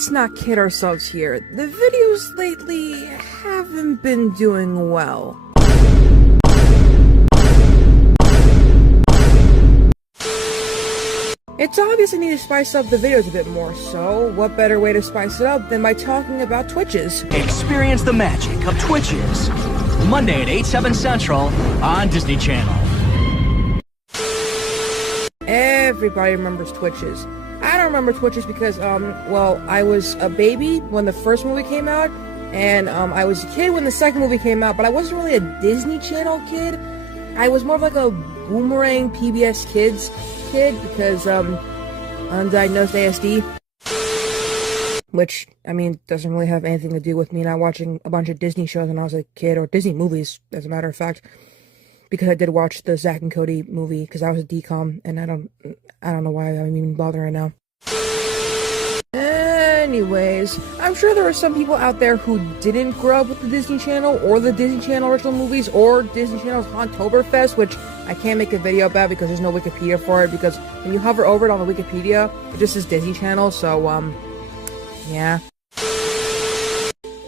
let's not kid ourselves here. The videos lately haven't been doing well. It's obvious I need to spice up the videos a bit more, so what better way to spice it up than by talking about Twitches? Experience the magic of Twitches. Monday at 8, 7 Central on Disney Channel. Everybody remembers Twitches. I don't remember Twitches because, well, I was a baby when the first movie came out, and, I was a kid when the second movie came out, but I wasn't really a Disney Channel kid. I was more of like a boomerang PBS Kids kid because, undiagnosed ASD. Which, I mean, doesn't really have anything to do with me not watching a bunch of Disney shows when I was a kid, or Disney movies, as a matter of fact. Because I did watch the Zack and Cody movie, because I was a DCOM, and I don't know why I'm even bothering now. Anyways, I'm sure there are some people out there who didn't grow up with the Disney Channel, or the Disney Channel original movies, or Disney Channel's Hauntoberfest, which I can't make a video about because there's no Wikipedia for it, because when you hover over it on the Wikipedia, it just says Disney Channel, so, yeah.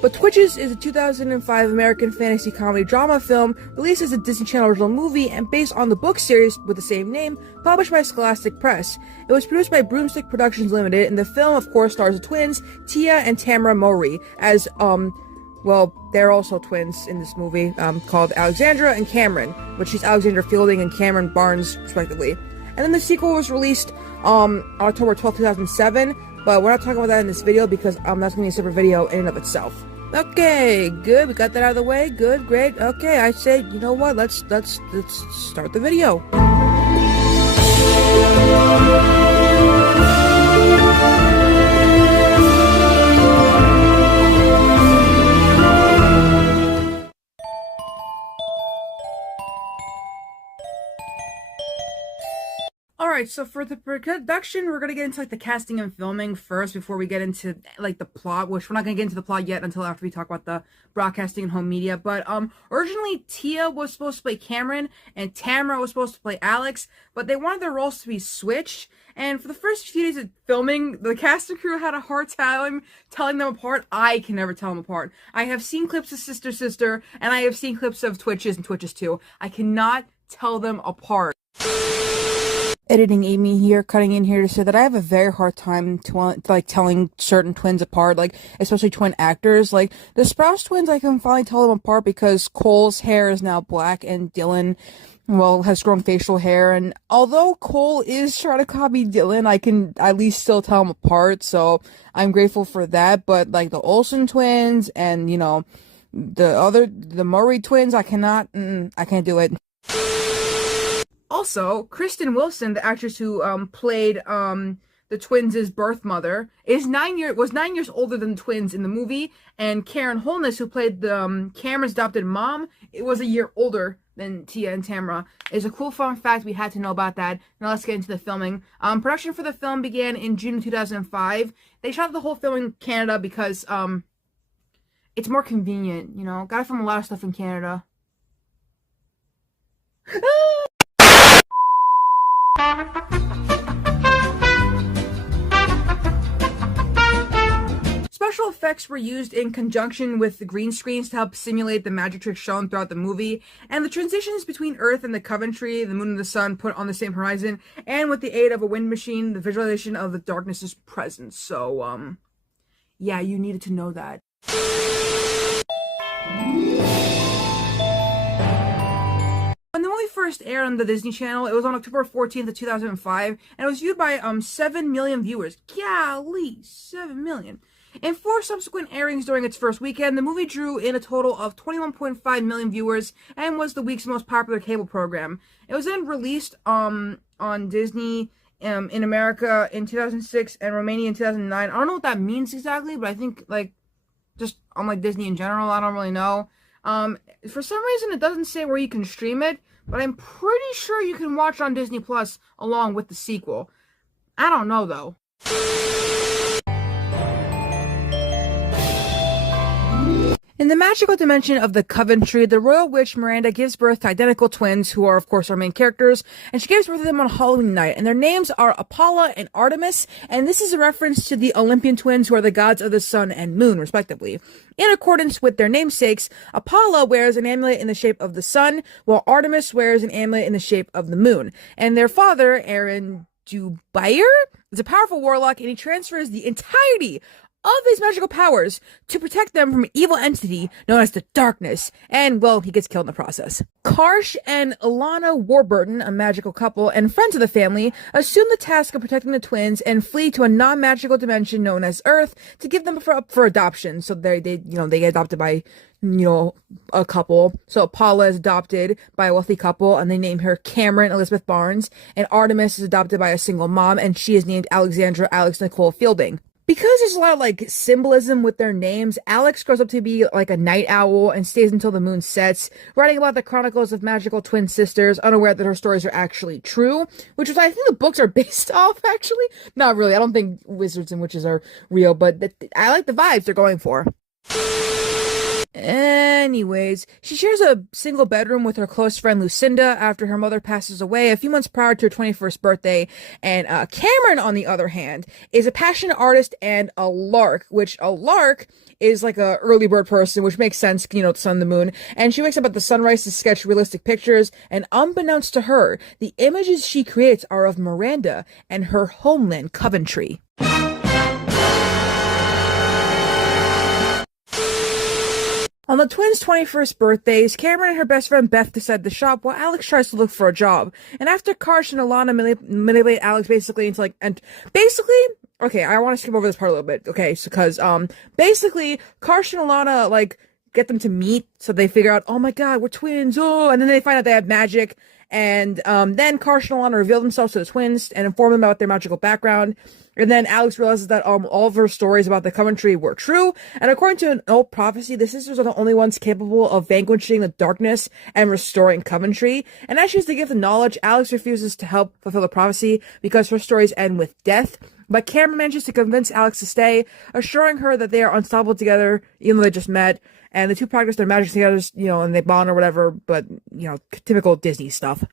But Twitches is a 2005 American fantasy comedy drama film released as a Disney Channel original movie and based on the book series with the same name, published by Scholastic Press. It was produced by Broomstick Productions Limited, and the film, of course, stars the twins, Tia and Tamara Mowry, as, well, they're also twins in this movie, called Alexandra and Cameron, which is Alexandra Fielding and Cameron Barnes, respectively. And then the sequel was released, on October 12, 2007, but we're not talking about that in this video because, that's gonna be a separate video in and of itself. Okay, good, we got that out of the way, good, great, okay, I say, you know what, let's start the video. Alright, so for the production, we're gonna get into, like, the casting and filming first before we get into, like, the plot, which we're not gonna get into the plot yet until after we talk about the broadcasting and home media, but, originally, Tia was supposed to play Cameron, and Tamara was supposed to play Alex, but they wanted their roles to be switched, and for the first few days of filming, the cast and crew had a hard time telling them apart. I can never tell them apart. I have seen clips of Sister, and I have seen clips of Twitches and Twitches too. I cannot tell them apart. Editing Amy here, cutting in here to say that I have a very hard time telling certain twins apart, like, especially twin actors. Like, the Sprouse twins, I can finally tell them apart because Cole's hair is now black and Dylan, well, has grown facial hair, and although Cole is trying to copy Dylan, I can at least still tell them apart, so I'm grateful for that. But, like, the Olsen twins and, you know, the Murray twins, I can't do it. Also, Kristen Wilson, the actress who played the twins' birth mother, was 9 years older than the twins in the movie, and Karen Holness, who played the Cameron's adopted mom, it was a year older than Tia and Tamara. It's a cool fun fact we had to know about that. Now let's get into the filming. Production for the film began in June 2005. They shot the whole film in Canada because it's more convenient, you know. Gotta film a lot of stuff in Canada. Special effects were used in conjunction with the green screens to help simulate the magic tricks shown throughout the movie, and the transitions between Earth and the Coventry, the moon and the sun put on the same horizon, and with the aid of a wind machine, the visualization of the darkness's presence. So, yeah, you needed to know that. When the movie first aired on the Disney Channel, it was on October 14th of 2005, and it was viewed by 7 million viewers. Golly, 7 million. In 4 subsequent airings during its first weekend, the movie drew in a total of 21.5 million viewers and was the week's most popular cable program. It was then released on Disney in America in 2006 and Romania in 2009. I don't know what that means exactly, but I think, like, just on, like, Disney in general, I don't really know. For some reason, it doesn't say where you can stream it, but I'm pretty sure you can watch it on Disney Plus along with the sequel. I don't know, though. In the magical dimension of the Coventry, the royal witch Miranda gives birth to identical twins, who are, of course, our main characters, and she gives birth to them on Halloween night, and their names are Apollo and Artemis, and this is a reference to the Olympian twins, who are the gods of the sun and moon, respectively. In accordance with their namesakes, Apollo wears an amulet in the shape of the sun, while Artemis wears an amulet in the shape of the moon, and their father, Aaron Dubayer, is a powerful warlock, and he transfers the entirety of his magical powers to protect them from an evil entity known as the Darkness, and, well, he gets killed in the process. Karsh and Ilana Warburton, a magical couple and friends of the family, assume the task of protecting the twins and flee to a non-magical dimension known as Earth to give them up for adoption. So they get adopted by, a couple. So Paula is adopted by a wealthy couple, and they name her Cameron Elizabeth Barnes, and Artemis is adopted by a single mom, and she is named Alexandra Alex Nicole Fielding. Because there's a lot of, symbolism with their names, Alex grows up to be, a night owl and stays until the moon sets, writing about the chronicles of magical twin sisters, unaware that her stories are actually true, which is, I think the books are based off, actually. Not really, I don't think wizards and witches are real, but I like the vibes they're going for. Anyways, she shares a single bedroom with her close friend Lucinda after her mother passes away a few months prior to her 21st birthday, and Cameron, on the other hand, is a passionate artist and a lark, which a lark is like a early bird person, which makes sense, the sun and the moon, and she wakes up at the sunrise to sketch realistic pictures, and unbeknownst to her, the images she creates are of Miranda and her homeland, Coventry. On the twins' 21st birthdays, Cameron and her best friend Beth decide to shop while Alex tries to look for a job. And after Karsh and Ilana manipulate Alex basically into okay, I want to skip over this part a little bit, okay, because basically Karsh and Ilana get them to meet, so they figure out, oh my god, we're twins, and then they find out they have magic, and then Karsh and Ilana reveal themselves to the twins and inform them about their magical background. And then Alex realizes that all of her stories about the Coventry were true, and according to an old prophecy, the sisters are the only ones capable of vanquishing the darkness and restoring Coventry. And as she has the gift of knowledge, Alex refuses to help fulfill the prophecy because her stories end with death. But Cameron manages to convince Alex to stay, assuring her that they are unstoppable together, even though they just met. And the two practice their magic together, and they bond or whatever, but, typical Disney stuff.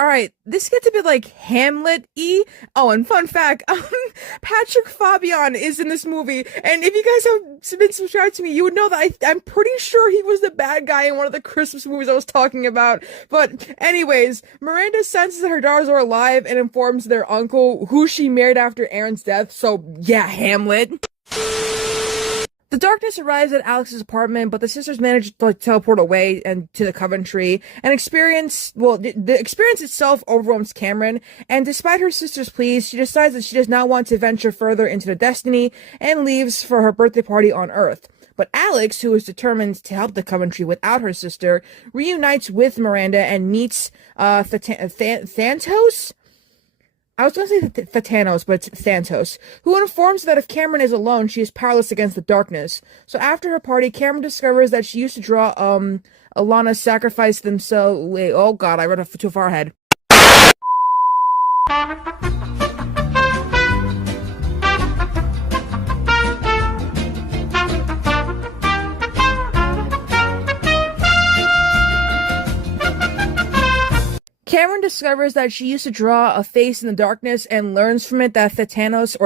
Alright, this gets a bit Hamlet-y. Oh, and fun fact, Patrick Fabian is in this movie, and if you guys have been subscribed to me, you would know that I'm pretty sure he was the bad guy in one of the Christmas movies I was talking about. But anyways, Miranda senses that her daughters are alive and informs their uncle, who she married after Aaron's death, so yeah, Hamlet. The darkness arrives at Alex's apartment, but the sisters manage to teleport away and to the Coventry, and the experience itself overwhelms Cameron, and despite her sister's pleas, she decides that she does not want to venture further into the destiny, and leaves for her birthday party on Earth. But Alex, who is determined to help the Coventry without her sister, reunites with Miranda and meets Thantos? I was going to say Thanos, but it's Thantos, who informs that if Cameron is alone, she is powerless against the darkness. So after her party, Cameron discovers that she used to draw, Ilana sacrifice themselves. Wait, oh god, I read it too far ahead. Cameron discovers that she used to draw a face in the darkness and learns from it that Thanos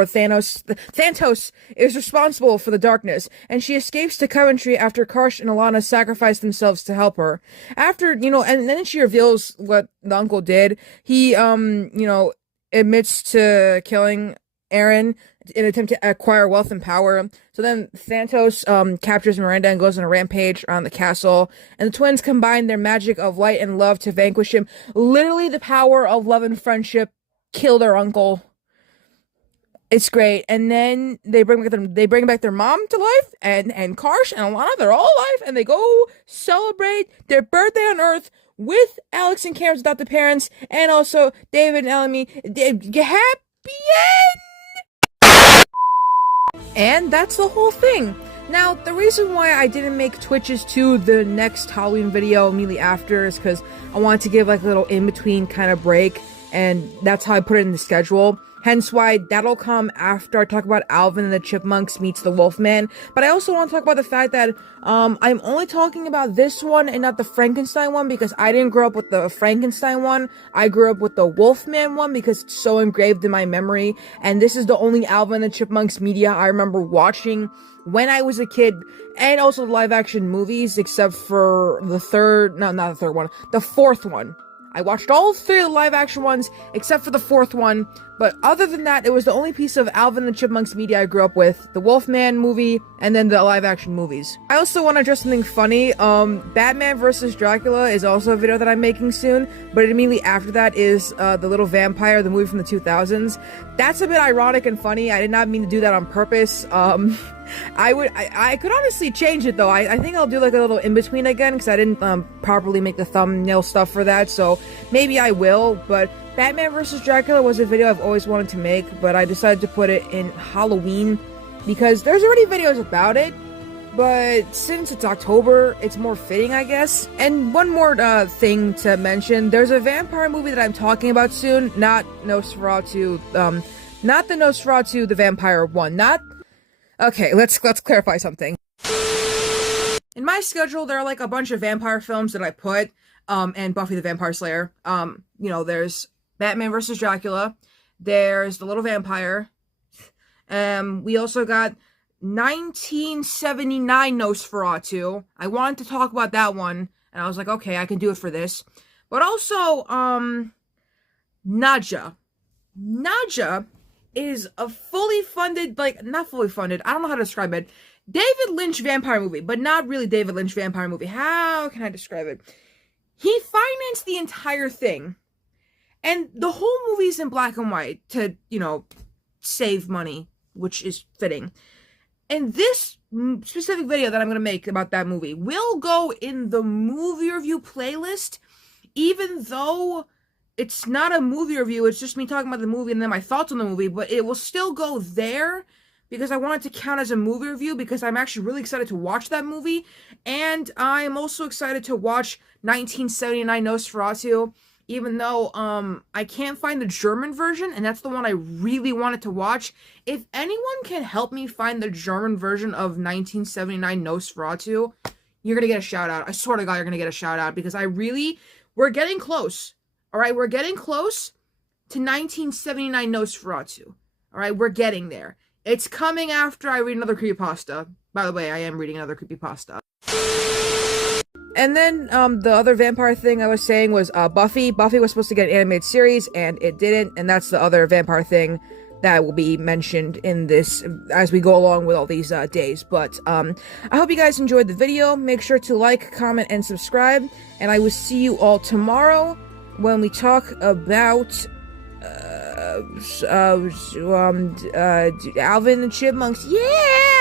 is responsible for the darkness, and she escapes to Coventry after Karsh and Ilana sacrifice themselves to help her. After, and then she reveals what the uncle did. He, admits to killing Aaron in an attempt to acquire wealth and power. So then Thantos captures Miranda and goes on a rampage around the castle, and the twins combine their magic of light and love to vanquish him. Literally, the power of love and friendship kill their uncle. It's great. And then they bring back their mom to life, and Karsh and Ilana, they're all alive, and they go celebrate their birthday on Earth with Alex and Cameron's adopted parents, and also David and Elmy. Happy end! And that's the whole thing. Now, the reason why I didn't make Twitches to the next Halloween video immediately after is because I wanted to give a little in-between kind of break, and that's how I put it in the schedule. hence why that'll come after I talk about Alvin and the Chipmunks meets the Wolfman. But I also want to talk about the fact that I'm only talking about this one and not the Frankenstein one, because I didn't grow up with the Frankenstein one. I grew up with the Wolfman one because it's so engraved in my memory, and this is the only Alvin and the Chipmunks media I remember watching when I was a kid, and also the live action movies, except for the fourth one. I watched all three of the live action ones, except for the fourth one, but other than that, it was the only piece of Alvin and the Chipmunks media I grew up with, the Wolfman movie, and then the live action movies. I also want to address something funny. Batman vs. Dracula is also a video that I'm making soon, but immediately after that is The Little Vampire, the movie from the 2000s. That's a bit ironic and funny. I did not mean to do that on purpose. I could honestly change it though. I think I'll do like a little in-between again, because I didn't properly make the thumbnail stuff for that, so maybe I will. But Batman vs. Dracula was a video I've always wanted to make, but I decided to put it in Halloween because there's already videos about it, but since it's October, it's more fitting, I guess. And one more thing to mention, there's a vampire movie that I'm talking about soon, not Nosferatu, not the Nosferatu the Vampire one, Okay, let's clarify something. In my schedule, there are like a bunch of vampire films that I put, and Buffy the Vampire Slayer. There's Batman vs. Dracula, there's The Little Vampire, we also got 1979 Nosferatu. I wanted to talk about that one, and I was like, okay, I can do it for this. But also, Nadja. Nadja is a fully funded, not fully funded, I don't know how to describe it, David Lynch vampire movie, but not really David Lynch vampire movie. How can I describe it? He financed the entire thing, and the whole movie's in black and white to, save money, which is fitting. And this specific video that I'm going to make about that movie will go in the movie review playlist, even though it's not a movie review, it's just me talking about the movie and then my thoughts on the movie, but it will still go there because I want it to count as a movie review, because I'm actually really excited to watch that movie, and I'm also excited to watch 1979 Nosferatu, even though I can't find the German version, and that's the one I really wanted to watch. If anyone can help me find the German version of 1979 Nosferatu, you're gonna get a shout out. I swear to God, you're gonna get a shout out, because we're getting close. Alright, we're getting close to 1979 Nosferatu. Alright, we're getting there. It's coming after I read another creepypasta. By the way, I am reading another creepypasta. And then, the other vampire thing I was saying was, Buffy. Buffy was supposed to get an animated series, and it didn't, and that's the other vampire thing that will be mentioned in this as we go along with all these days. But I hope you guys enjoyed the video. Make sure to like, comment, and subscribe, and I will see you all tomorrow when we talk about Alvin and Chipmunks. Yeah!